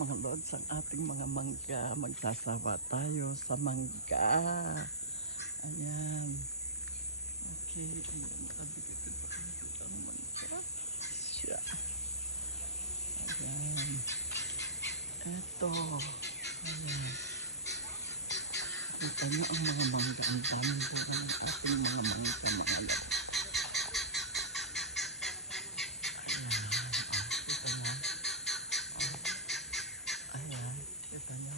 mga lods ang ating mga mangga. Magsasawa tayo sa mangga. Ayan. Okay. Ayan. Nakabigay pa dito ang mangga. Siya. Ayan. Eto. Ayan. Kita nyo ang mga mangga. Ang dami doon ang ating mga mangga, mga lods. Ayan, kita nyo.